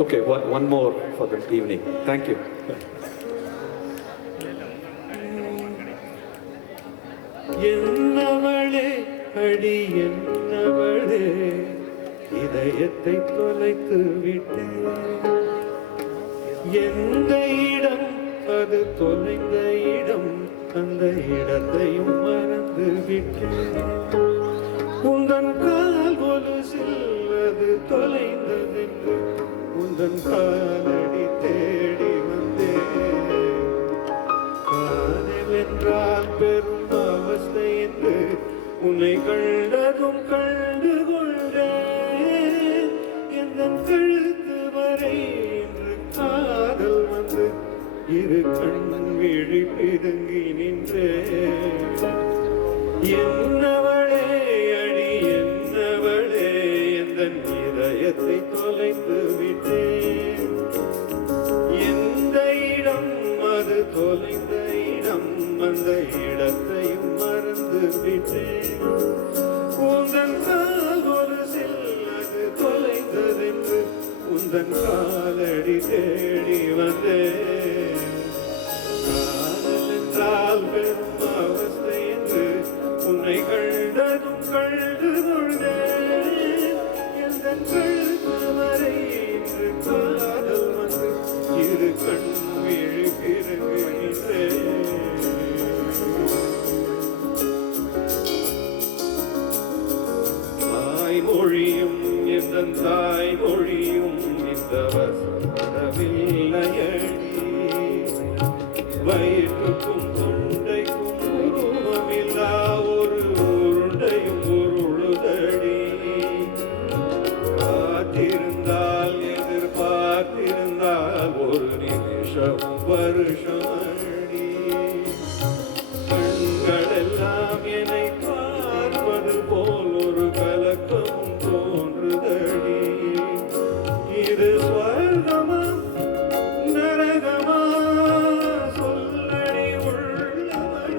Okay, one more for the evening. Thank you. Ennavale அடி என்னவளே இதயத்தை தொலைத்து விட்டேன். எந்த இடம் அது தொலைந்த இடம், அந்த இடத்தையும் மறந்து விட்டேன். உந்தன் கால் கொலுசில் அது தொலைந்ததென்று உந்தன் காலடி தேடி வந்தேன். காதலென்றால் பெரும் அவஸ்தை என்று உன்னை கண்டதும் கண்டு கொண்டேன். எந்தன் கழுத்து வரை என்று காதல் வந்து இரு கண் விழி பிதுங்கி நின்றேன். என்னவளே அடி என்னவளே எந்தன் இதயத்தை தொலைத்து விட்டேன். எந்த இடம் அது தொலைந்த இடம், அந்த இடத்தையும் மறந்து விட்டேன். உந்தன் கால் ஒரு செல்லது தொலைந்ததென்று உந்தன் காலடி தேடி வந்தேன். காதல் என்றால் பெரும் அவஸ்தை என்று உன்னை கண்டதும் கண்டு கொண்டேன். எந்தன் கழுத்து வரை என்று காதல் வந்து இரு கண் விழி பிறகுகின்றேன். தாய்மொழியும் எந்தன் தாய்மொழியும் இந்த வரவில்லையடி. வயிற்றுக்கும் தொண்டைக்கும் உருவமில்லா ஒரு உருண்டையும் உருளுதடி. காத்திருந்தால் எதிர்பார்த்திருந்தால் ஒரு நிமிஷமும் வருஷமடி. கண்களெல்லாம் என்னை பார்ப்பது போல் ஒரு கலக்கமும் தோன்றுதடி. இது ஸ்வர்கமா நரகமா சொல்லடி உள்ளபடி.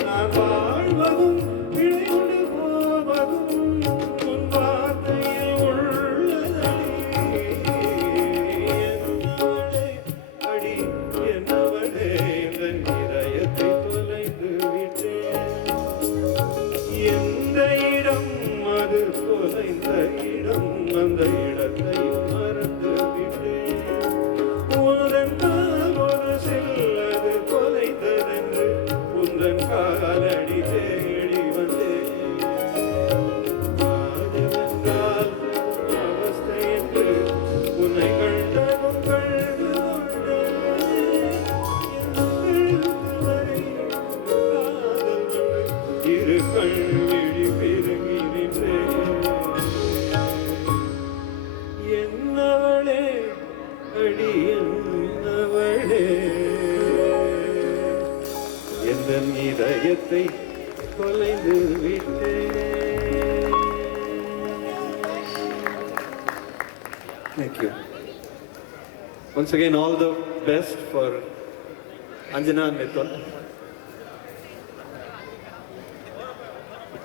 நான் வாழ்வதும் விளைந்து போவதும் உன் வார்த்தையில் உள்ளதடி. என்னவளே அடி என்னவளே என் இதயத்தை தொலைந்து விட்டேன். எந்த இடம் அது தொலைந்த இடம், அந்த இடத்தை மறந்து விட்டேன். உந்தன் கால் ஒரு செல்லது தொலைந்ததென்று உந்தன் காலடி தேடி வந்தேன். காதலென்றால் அவஸ்தை என்று உன்னை கண்டதும் கண்டு கொண்டேன். வரை காதல் வந்து இரு கண் விழி பெருங்கி நின்றேன். என்னவளே அடி என்னவளே எந்தன் இதயத்தை தொலைந்து விட்டேன். Thank you. Once again, all the best for Anjana and Mithun.